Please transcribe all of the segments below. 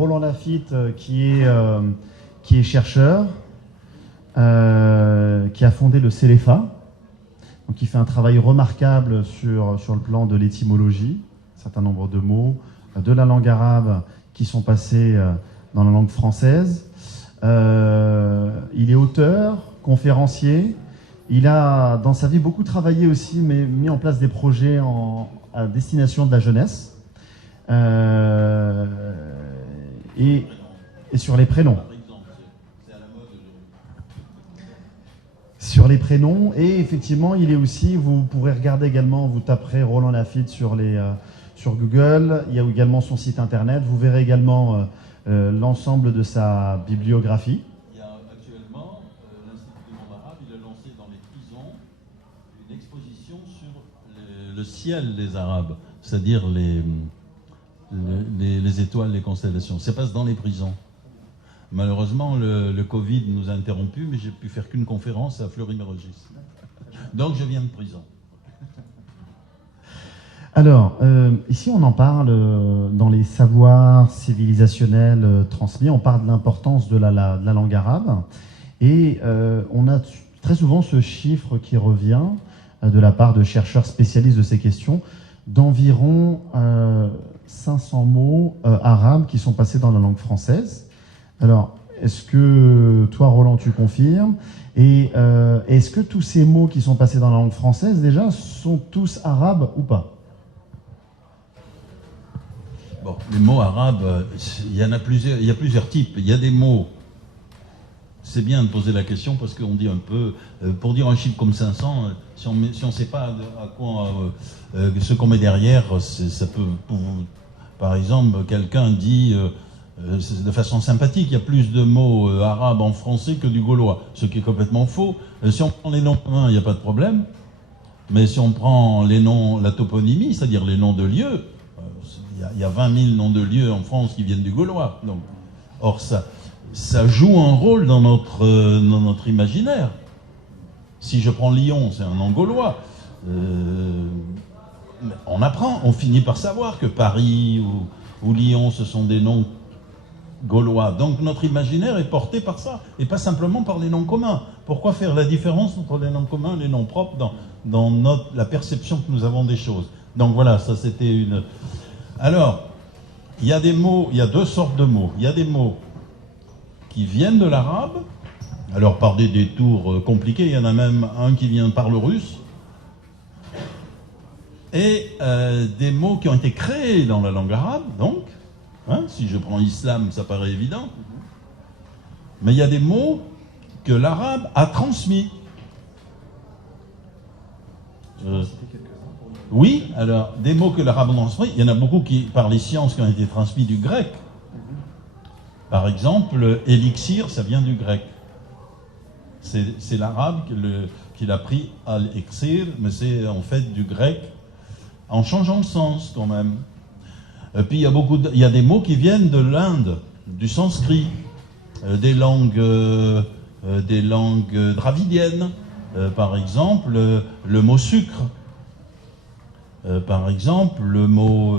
Roland Lafitte, qui est chercheur, qui a fondé le CELEFA, donc qui fait un travail remarquable sur le plan de l'étymologie, un certain nombre de mots de la langue arabe qui sont passés dans la langue française. Il est auteur, conférencier. Il a, dans sa vie, beaucoup travaillé aussi, mais mis en place des projets à destination de la jeunesse. Et sur les prénoms. Sur les prénoms. Et effectivement, il est aussi, vous pourrez regarder également, vous taperez Roland Lafitte sur Google. Il y a également son site internet. Vous verrez également l'ensemble de sa bibliographie. Il y a actuellement, l'Institut du monde arabe, il a lancé dans les prisons une exposition sur le ciel des Arabes, c'est-à-dire les étoiles, les constellations. Ça passe dans les prisons. Malheureusement, le Covid nous a interrompus, mais j'ai pu faire qu'une conférence à Fleury-Mérogis. Donc je viens de prison. Alors, ici on en parle dans les savoirs civilisationnels transmis, on parle de l'importance de la langue arabe, et on a très souvent ce chiffre qui revient de la part de chercheurs spécialistes de ces questions, d'environ 500 mots arabes qui sont passés dans la langue française. Alors, est-ce que toi, Roland, tu confirmes? Et est-ce que tous ces mots qui sont passés dans la langue française, déjà, sont tous arabes ou pas? Bon, les mots arabes, il y a plusieurs types. Il y a des mots, c'est bien de poser la question parce qu'on dit un peu, pour dire un chiffre comme 500, si on ne sait pas à quoi ce qu'on met derrière, ça peut, par exemple, quelqu'un dit de façon sympathique, il y a plus de mots arabes en français que du gaulois, ce qui est complètement faux. Si on prend les noms communs, il n'y a pas de problème, mais si on prend les noms, la toponymie, c'est-à-dire les noms de lieux, il y a 20 000 noms de lieux en France qui viennent du gaulois. Donc, or, ça joue un rôle dans notre imaginaire. Si je prends Lyon, c'est un nom gaulois. On apprend, on finit par savoir que Paris ou Lyon, ce sont des noms gaulois. Donc notre imaginaire est porté par ça, et pas simplement par les noms communs. Pourquoi faire la différence entre les noms communs et les noms propres dans la perception que nous avons des choses? Donc voilà, ça c'était une... Alors, il y a des mots, il y a deux sortes de mots. Il y a des mots qui viennent de l'arabe, alors par des détours compliqués, il y en a même un qui vient par le russe, et des mots qui ont été créés dans la langue arabe, donc, hein, si je prends islam, ça paraît évident, mais il y a des mots que l'arabe a transmis. Oui, alors, des mots que l'arabe a transmis, il y en a beaucoup par les sciences qui ont été transmis du grec. Par exemple, élixir, ça vient du grec. C'est l'arabe qui l'a pris al-iksir, mais c'est en fait du grec, en changeant le sens quand même. Et puis il y a des mots qui viennent de l'Inde, du sanskrit, des langues dravidiennes. Par exemple, le mot sucre. Par exemple, le mot,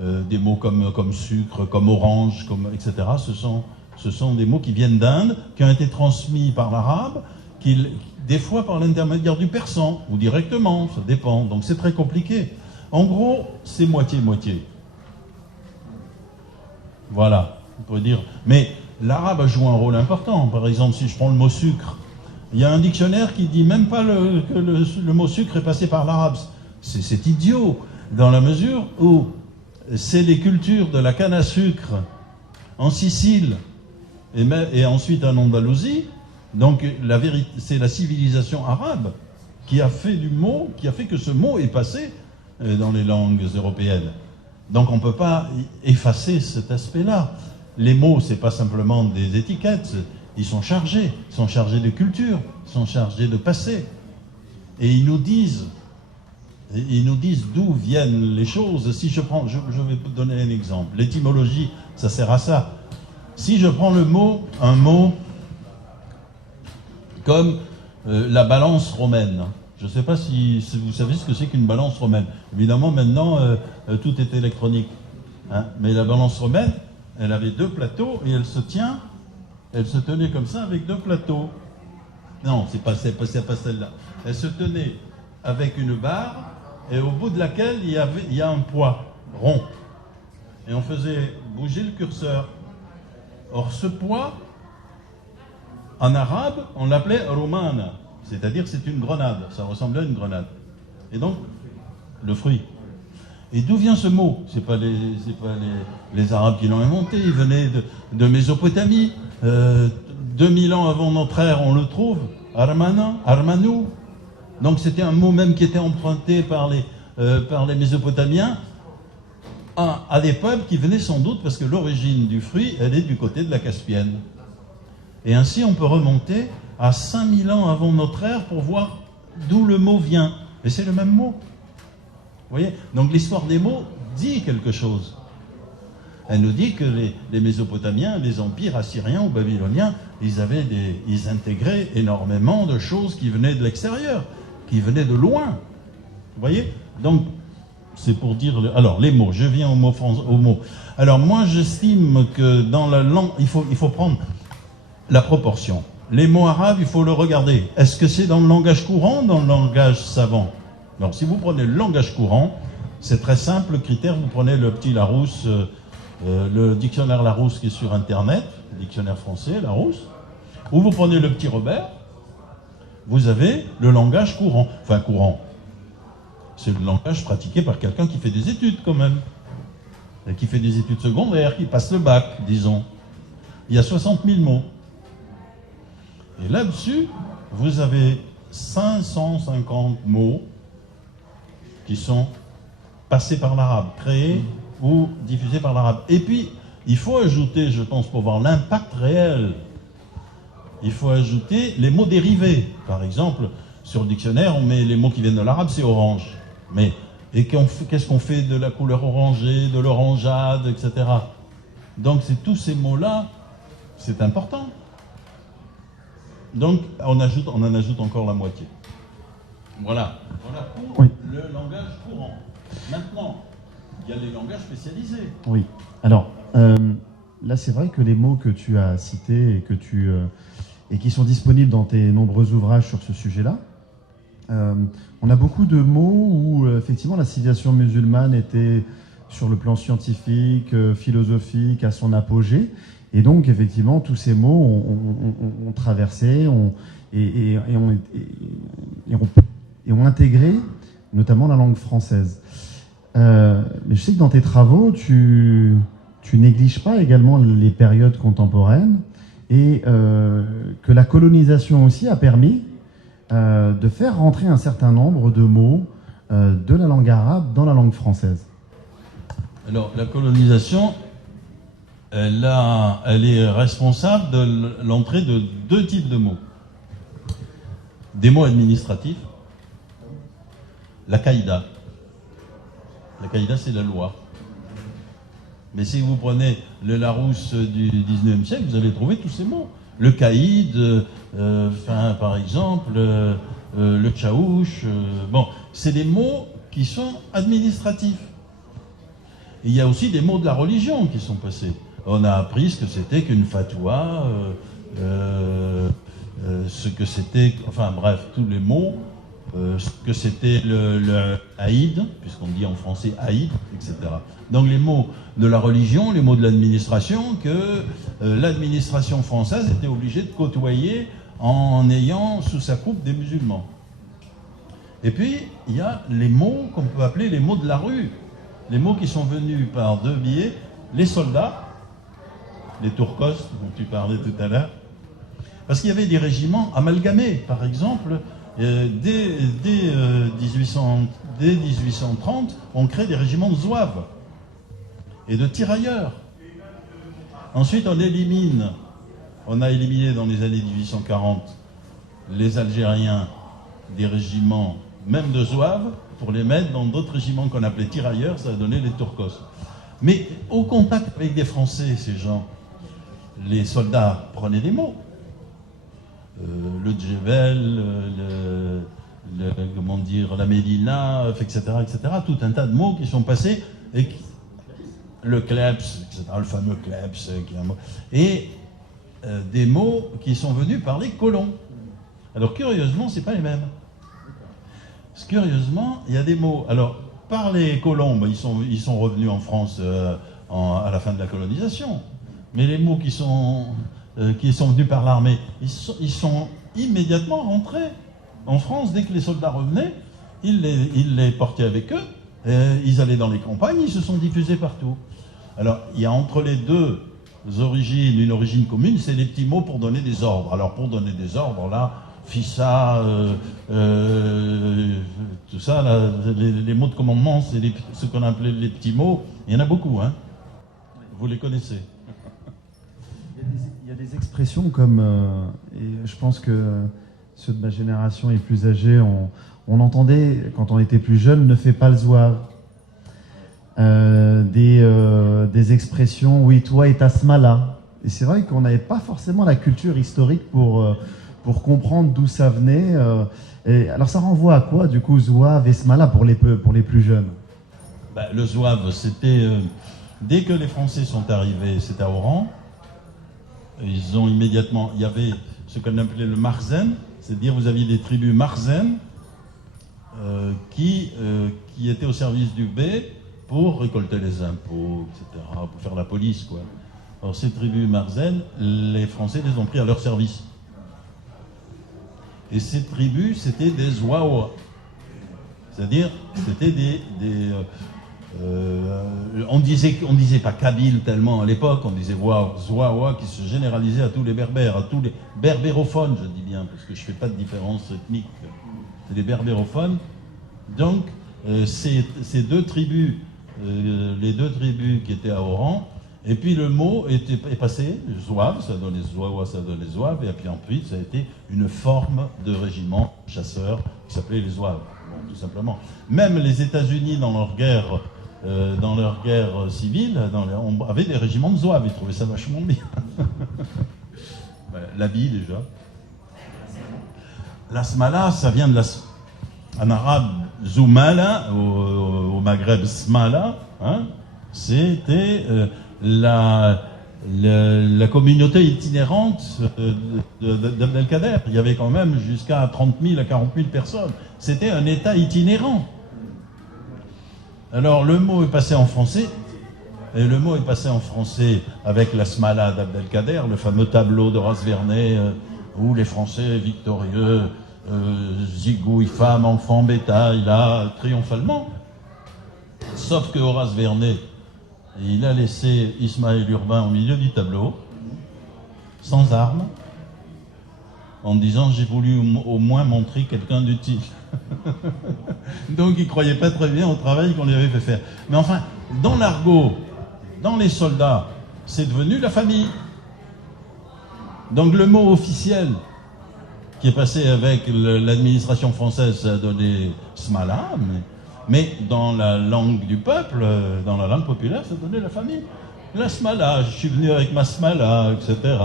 des mots comme sucre, comme orange, etc. Ce sont des mots qui viennent d'Inde, qui ont été transmis par l'arabe, des fois par l'intermédiaire du persan, ou directement, ça dépend. Donc c'est très compliqué. En gros, c'est moitié-moitié. Voilà, on pourrait dire. Mais l'arabe a joué un rôle important. Par exemple, si je prends le mot sucre, il y a un dictionnaire qui dit même pas que le mot sucre est passé par l'arabe. C'est idiot, dans la mesure où c'est les cultures de la canne à sucre en Sicile et ensuite en Andalousie. Donc c'est la civilisation arabe qui a fait que ce mot est passé dans les langues européennes. Donc on ne peut pas effacer cet aspect-là. Les mots, ce n'est pas simplement des étiquettes, ils sont chargés de culture, ils sont chargés de passé. Et ils nous disent d'où viennent les choses. Si je vais vous donner un exemple. L'étymologie, ça sert à ça. Si je prends un mot comme la balance romaine. Je ne sais pas si vous savez ce que c'est qu'une balance romaine. Évidemment, maintenant, tout est électronique. Hein, mais la balance romaine, elle avait 2 plateaux et elle se tenait comme ça avec 2 plateaux. Non, c'est pas celle-là. Elle se tenait avec une barre et au bout de laquelle il y a un poids rond. Et on faisait bouger le curseur. Or, ce poids, en arabe, on l'appelait romana, c'est-à-dire c'est une grenade, ça ressemblait à une grenade. Et donc, le fruit. Et d'où vient ce mot? C'est pas les Arabes qui l'ont inventé, il venait de Mésopotamie. 2000 ans avant notre ère, on le trouve, Armanou. Donc c'était un mot même qui était emprunté par les Mésopotamiens à des peuples qui venaient sans doute parce que l'origine du fruit, elle est du côté de la Caspienne. Et ainsi, on peut remonter à 5000 ans avant notre ère pour voir d'où le mot vient. Et c'est le même mot. Vous voyez? Donc l'histoire des mots dit quelque chose. Elle nous dit que les Mésopotamiens, les empires assyriens ou babyloniens, ils intégraient énormément de choses qui venaient de l'extérieur, qui venaient de loin. Vous voyez? Donc, c'est pour dire... Alors, les mots, je viens aux mots. Alors, moi, j'estime que dans la langue, il faut prendre la proportion. Les mots arabes, il faut le regarder. Est-ce que c'est dans le langage courant ou dans le langage savant? Alors, si vous prenez le langage courant, c'est très simple, le critère, vous prenez le petit Larousse, le dictionnaire Larousse qui est sur Internet, le dictionnaire français, Larousse, ou vous prenez le petit Robert, vous avez le langage courant. Enfin, courant. C'est le langage pratiqué par quelqu'un qui fait des études, quand même. Et qui fait des études secondaires, qui passe le bac, disons. Il y a 60 000 mots. Et là-dessus, vous avez 550 mots qui sont passés par l'arabe, créés ou diffusés par l'arabe. Et puis, il faut ajouter, je pense, pour voir l'impact réel, il faut ajouter les mots dérivés. Par exemple, sur le dictionnaire, on met les mots qui viennent de l'arabe, c'est orange. Et qu'est-ce qu'on fait de la couleur orangée, de l'orangeade, etc. Donc, c'est tous ces mots-là, c'est important. Donc, on en ajoute encore la moitié. Voilà pour le langage courant. Maintenant, il y a les langages spécialisés. Oui. Alors, là, c'est vrai que les mots que tu as cités et qui sont disponibles dans tes nombreux ouvrages sur ce sujet-là, on a beaucoup de mots où, effectivement, la civilisation musulmane était, sur le plan scientifique, philosophique, à son apogée. Et donc, effectivement, tous ces mots ont traversé et ont intégré notamment la langue française. Mais je sais que dans tes travaux, tu négliges pas également les périodes contemporaines et que la colonisation aussi a permis de faire rentrer un certain nombre de mots de la langue arabe dans la langue française. Alors, la colonisation, elle est responsable de l'entrée de 2 types de mots. Des mots administratifs. La caïda. La caïda, c'est la loi. Mais si vous prenez le Larousse du 19e siècle, vous allez trouver tous ces mots. Le caïd, par exemple, le tchaouch. Bon, c'est des mots qui sont administratifs. Et il y a aussi des mots de la religion qui sont passés. On a appris ce que c'était qu'une fatwa, ce que c'était, enfin bref, tous les mots, ce que c'était le haïd, puisqu'on dit en français haïd, etc. Donc les mots de la religion, les mots de l'administration, que l'administration française était obligée de côtoyer en ayant sous sa coupe des musulmans. Et puis, il y a les mots qu'on peut appeler les mots de la rue, les mots qui sont venus par 2 biais, les soldats, les Turcos, dont tu parlais tout à l'heure, parce qu'il y avait des régiments amalgamés. Par exemple, dès 1830, on crée des régiments de zouaves et de tirailleurs. Ensuite, on a éliminé dans les années 1840 les Algériens des régiments, même de zouaves, pour les mettre dans d'autres régiments qu'on appelait tirailleurs, ça a donné les Turcos. Mais au contact avec des Français, ces gens, les soldats prenaient des mots. Le Djebel, la Médina, etc., etc. Tout un tas de mots qui sont passés. le kleps, etc., le fameux kleps, qui est un mot, et des mots qui sont venus par les colons. Alors curieusement, c'est pas les mêmes. Curieusement, il y a des mots. Alors, par les colons, ils sont revenus en France à la fin de la colonisation. Mais les mots qui sont venus par l'armée, ils sont immédiatement rentrés en France. Dès que les soldats revenaient, ils les portaient avec eux. Ils allaient dans les campagnes, ils se sont diffusés partout. Alors, il y a entre les deux origines une origine commune, c'est les petits mots pour donner des ordres. Alors, pour donner des ordres, là, FISA, tout ça, là, les mots de commandement, c'est ce qu'on appelait les petits mots. Il y en a beaucoup, hein. Vous les connaissez. Il y a des expressions comme, et je pense que ceux de ma génération et plus âgés, on entendait, quand on était plus jeune, ne fais pas le zouave. Des expressions, oui, toi et ta smala. Et c'est vrai qu'on n'avait pas forcément la culture historique pour comprendre d'où ça venait. Et alors ça renvoie à quoi, du coup, zouave et smala pour les plus jeunes? Le zouave, c'était... dès que les Français sont arrivés, c'était à Oran. Ils ont immédiatement... Il y avait ce qu'on appelait le marzen, c'est-à-dire vous aviez des tribus marzen qui étaient au service du bey pour récolter les impôts, etc., pour faire la police, quoi. Alors ces tribus marzen, les Français les ont pris à leur service. Et ces tribus, c'était des Zouawa. C'est-à-dire, c'était on disait pas Kabyle tellement à l'époque, on disait Zouawa, qui se généralisait à tous les berbères, à tous les berbérophones, je dis bien, parce que je fais pas de différence ethnique. C'est des berbérophones. Donc, ces deux tribus, les deux tribus qui étaient à Oran, et puis le mot est passé, zouave, ça donnait zouawa, ça donnait zouave, et puis ensuite ça a été une forme de régiment chasseur qui s'appelait les zouaves, bon, tout simplement. Même les États-Unis dans leur guerre civile, on avait des régiments de zouaves, ils trouvaient ça vachement bien. L'habit déjà. La smala, ça vient de en arabe zoumala, au Maghreb smala, hein, c'était la communauté itinérante d'Abdelkader. Il y avait quand même jusqu'à 30 000 à 40 000 personnes. C'était un État itinérant. Alors le mot est passé en français, et le mot est passé en français avec la smala d'Abdelkader, le fameux tableau d'Horace Vernet où les Français victorieux zigouillent femmes, enfants, bétail, là, triomphalement. Sauf que Horace Vernet, il a laissé Ismaël Urbain au milieu du tableau, sans armes, en disant « j'ai voulu au moins montrer quelqu'un d'utile ». Donc il ne croyait pas très bien au travail qu'on lui avait fait faire. Mais enfin, dans l'argot, dans les soldats, c'est devenu la famille. Donc le mot officiel qui est passé avec l'administration française, ça a donné « smala », mais dans la langue du peuple, dans la langue populaire, ça donnait la famille. La smala, je suis venu avec ma smala, etc.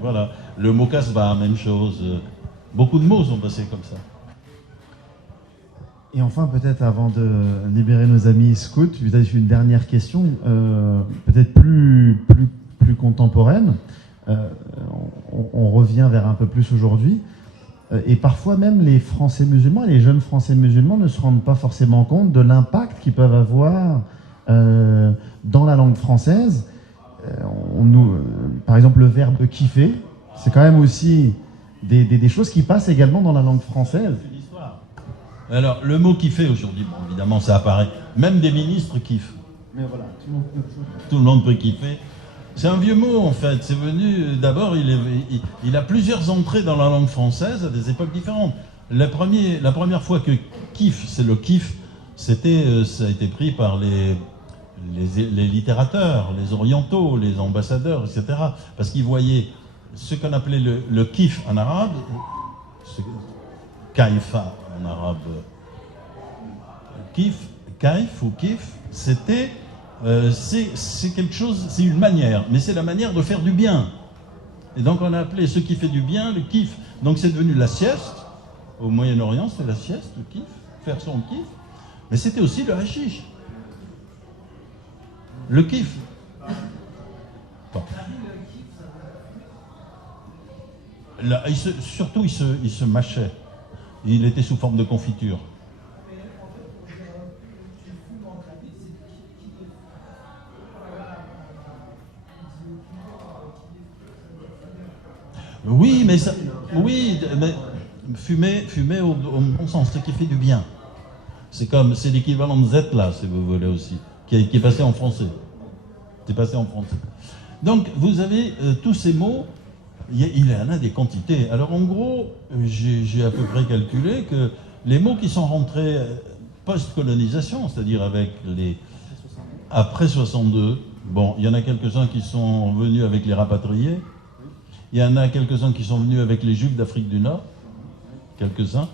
Voilà. Le mot kasba, même chose. Beaucoup de mots sont passés comme ça. Et enfin, peut-être avant de libérer nos amis scouts, vous avez une dernière question, peut-être plus contemporaine. On revient vers un peu plus aujourd'hui. Et parfois même les Français musulmans, les jeunes Français musulmans ne se rendent pas forcément compte de l'impact qu'ils peuvent avoir dans la langue française. Par exemple, le verbe kiffer, c'est quand même aussi des choses qui passent également dans la langue française. C'est une histoire. Alors, le mot kiffer aujourd'hui, bon, évidemment, ça apparaît. Même des ministres kiffent. Mais voilà, tout le monde peut kiffer. C'est un vieux mot en fait, c'est venu, d'abord il a plusieurs entrées dans la langue française à des époques différentes. La première fois que kiff, c'est le kiff, ça a été pris par les littérateurs, les orientaux, les ambassadeurs, etc. Parce qu'ils voyaient ce qu'on appelait le kiff en arabe, kaifa en arabe, kaif ou kif, c'était... c'est quelque chose, c'est une manière, mais c'est la manière de faire du bien. Et donc on a appelé ce qui fait du bien le kiff. Donc c'est devenu la sieste. Au Moyen-Orient, c'est la sieste, le kiff, faire son kiff. Mais c'était aussi le hashish. Le kiff. Bon. Là, surtout, il se mâchait. Il était sous forme de confiture. Oui, mais fumer au bon sens, ce qui fait du bien. C'est l'équivalent de Z là, si vous voulez aussi, qui est passé en français. C'est passé en français. Donc, vous avez tous ces mots, il y en a des quantités. Alors, en gros, j'ai à peu près calculé que les mots qui sont rentrés post-colonisation, c'est-à-dire après 62, bon, il y en a quelques-uns qui sont venus avec les rapatriés. Il y en a quelques-uns qui sont venus avec les Juifs d'Afrique du Nord, quelques-uns.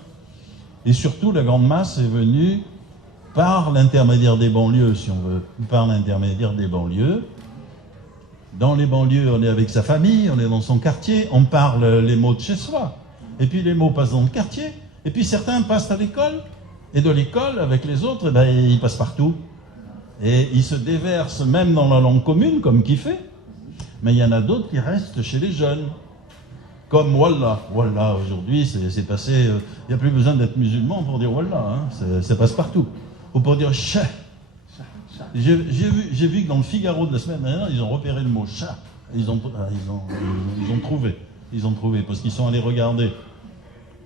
Et surtout, la grande masse est venue par l'intermédiaire des banlieues, si on veut, par l'intermédiaire des banlieues. Dans les banlieues, on est avec sa famille, on est dans son quartier, on parle les mots de chez soi. Et puis les mots passent dans le quartier. Et puis certains passent à l'école. Et de l'école, avec les autres, eh ben, ils passent partout. Et ils se déversent même dans la langue commune, comme qui fait. Mais il y en a d'autres qui restent chez les jeunes. Comme Wallah. Wallah, aujourd'hui, c'est passé... Il n'y a plus besoin d'être musulman pour dire Wallah. Hein, ça passe partout. Ou pour dire chat. J'ai vu que dans le Figaro de la semaine dernière, ils ont repéré le mot chat. Ils ont trouvé. Ils ont trouvé, parce qu'ils sont allés regarder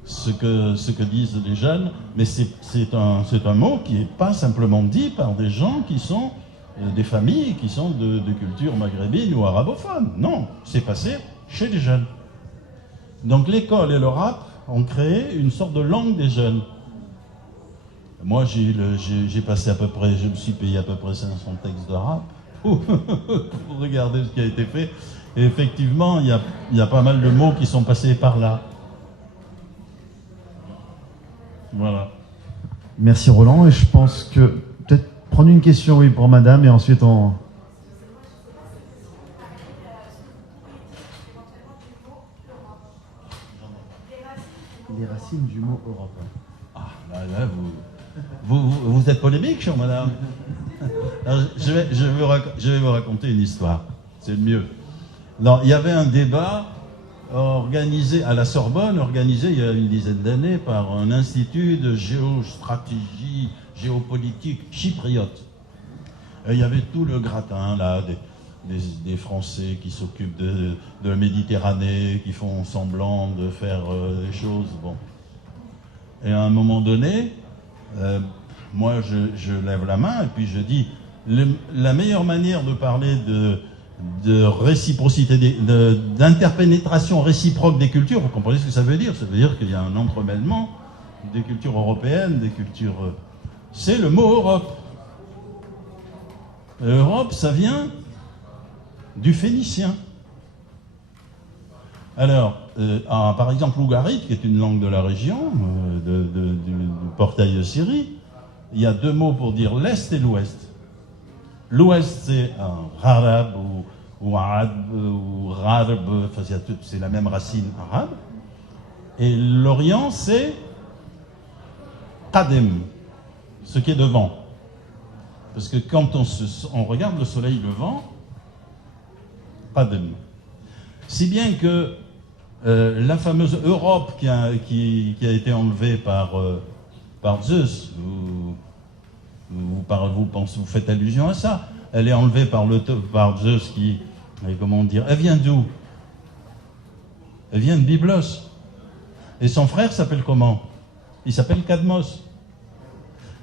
ce que disent les jeunes. Mais c'est un mot qui n'est pas simplement dit par des gens qui sont... des familles qui sont de culture maghrébine ou arabophone. Non, c'est passé chez les jeunes. Donc l'école et le rap ont créé une sorte de langue des jeunes. Moi, j'ai passé à peu près, je me suis payé à peu près 500 textes de rap pour regarder ce qui a été fait. Et effectivement, il y a pas mal de mots qui sont passés par là. Voilà. Merci Roland, et je pense que peut-être prendre une question, oui, pour madame, et ensuite on... Les racines du mot Europe. Ah, là, vous êtes polémique, chère madame. Alors, je vais vous raconter une histoire. C'est le mieux. Non, il y avait un débat organisé à la Sorbonne, organisé il y a une dizaine d'années par un institut de géostratégie, géopolitique chypriote. Et il y avait tout le gratin là, des Français qui s'occupent de la Méditerranée, qui font semblant de faire des choses. Bon. Et à un moment donné, moi je lève la main et puis je dis la meilleure manière de parler de réciprocité, d'interpénétration réciproque des cultures, vous comprenez ce que ça veut dire? Ça veut dire qu'il y a un entremêlement des cultures européennes, des cultures... C'est le mot Europe. Europe, ça vient du phénicien. Alors, par exemple, l'ougarite, qui est une langue de la région, du portail de Syrie, il y a deux mots pour dire l'Est et l'Ouest. L'Ouest, c'est un rarab ou arab ou rarab, enfin, c'est la même racine arabe. Et l'Orient, c'est qadem, ce qui est devant. Parce que quand on regarde le soleil levant, qadem. Si bien que la fameuse Europe qui a été enlevée par Zeus, vous faites allusion à ça, elle est enlevée par Zeus qui, comment dire, elle vient d'où? Elle vient de Byblos. Et son frère s'appelle comment? Il s'appelle Cadmos.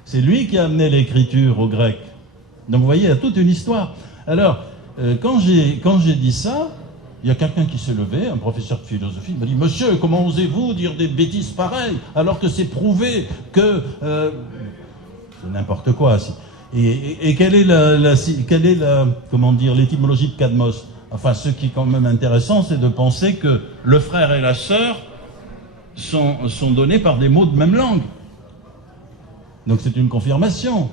C'est lui qui a amené l'écriture aux Grecs. Donc vous voyez, il y a toute une histoire. Alors, quand j'ai dit ça, il y a quelqu'un qui s'est levé, un professeur de philosophie, il m'a dit « Monsieur, comment osez-vous dire des bêtises pareilles alors que c'est prouvé que... c'est n'importe quoi. Et quelle est comment dire, l'étymologie de Cadmos? Enfin, ce qui est quand même intéressant, c'est de penser que le frère et la sœur sont donnés par des mots de même langue. Donc c'est une confirmation.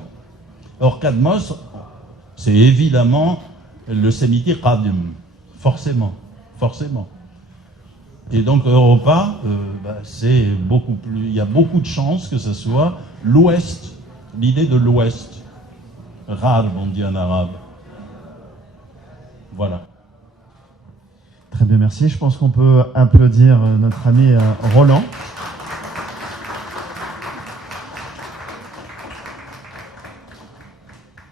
Or, Cadmos, c'est évidemment le sémitique Qadim. Forcément. Et donc Europa, c'est beaucoup plus. Il y a beaucoup de chances que ce soit l'Ouest, l'idée de l'Ouest. Rarb, on dit en arabe. Voilà. Très bien, merci. Je pense qu'on peut applaudir notre ami Roland.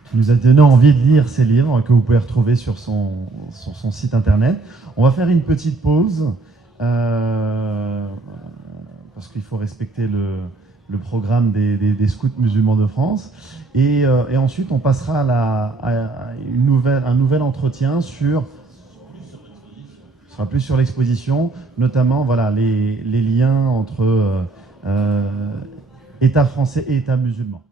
Qui nous a donné envie de lire ces livres que vous pouvez retrouver sur son site internet. On va faire une petite pause parce qu'il faut respecter le programme des scouts musulmans de France. Et ensuite, on passera à un nouvel entretien sur... Ce sera plus sur l'exposition, notamment voilà, les liens entre État français et État musulman.